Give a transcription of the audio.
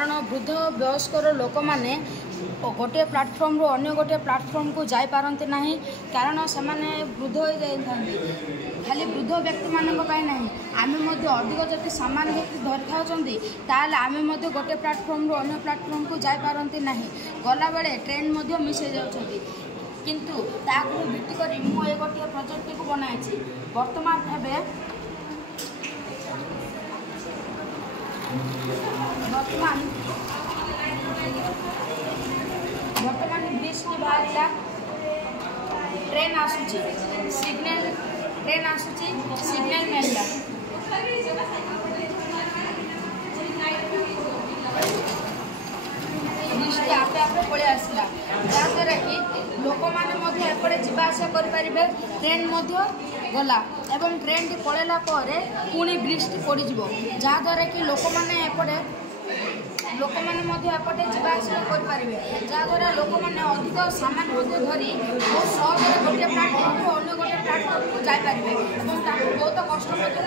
कारण वृद्ध वयस्कर लोक मैंने गोटे प्लाटफर्म रु अन्य गोटे प्लाटफर्म को जाई पारती ना कारण से वृद्ध हो जाती खाली वृद्ध व्यक्ति मानक नहीं आम अधिक जब सामान व्यक्ति धरी था आम गोटे प्लाटफर्म रु अन्य प्लाटफर्म को जाई पारती ना गला बेले ट्रेन मिस हो जाती किंतु ताकू भित्ति कर मुझे गोटे प्रोजेक्ट को बनाई बर्तमान बर्तमान ब्रिज की बाहर ट्रेन आसूची सिग्नल ट्रेन आसूची सिग्नल मिलला ब्रिज आपे आपे पड़े आसला जहाँद्वारा कि लोक मैंने एपटे जावासा करें ट्रेन गला एवं ट्रेन टी पड़ेला पुणी ब्रिज टी पड़ जहाँद्वारा कि लोक मैंने एपटे जावासा करें जहाँद्वारा लोक मैंने अधिक सामान धरी बहुत सहज गोटे प्लाटफर्म अन्य गोटे प्लाटफर्म को जापर और बहुत कष्ट करने